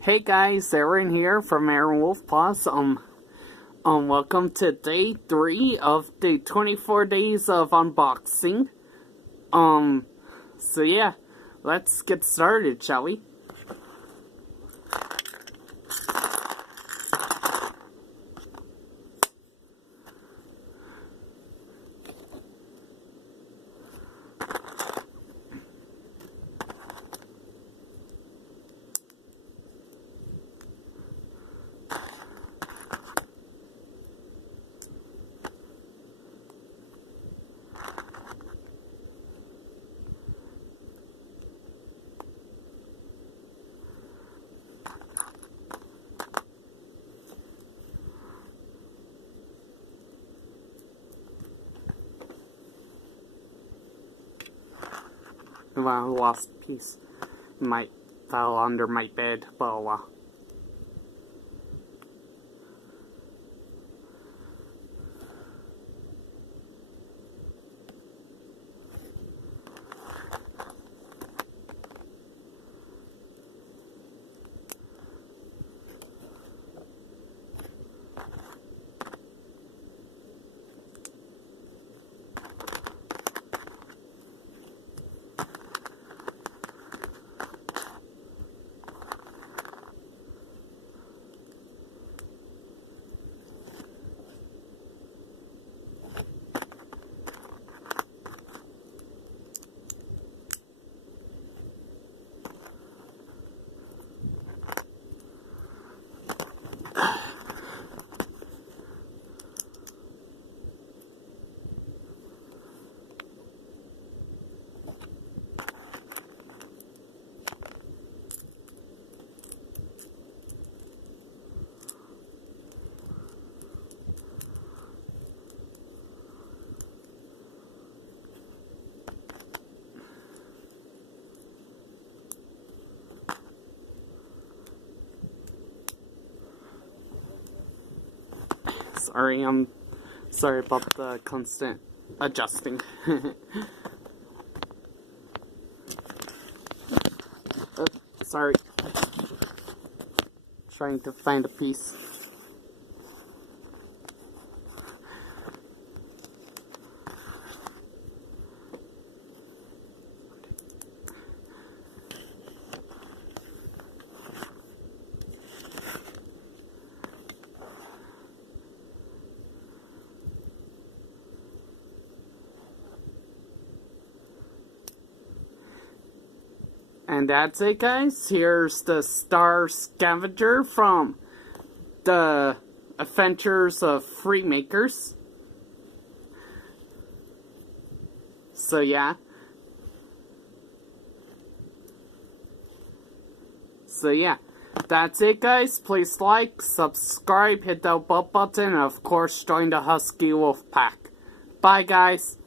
Hey guys, Aaron here from Aaron Wolf Paws. Welcome to day 3 of the 24 days of unboxing. So yeah, let's get started, shall we? Well, I lost a piece. Might fell under my bed. Well, sorry about the constant adjusting. Sorry. Trying to find a piece. And that's it, guys. Here's the Star Scavenger from the Adventures of Freemakers. So yeah. That's it, guys. Please like, subscribe, hit that bell button, and of course join the Husky Wolf Pack. Bye, guys.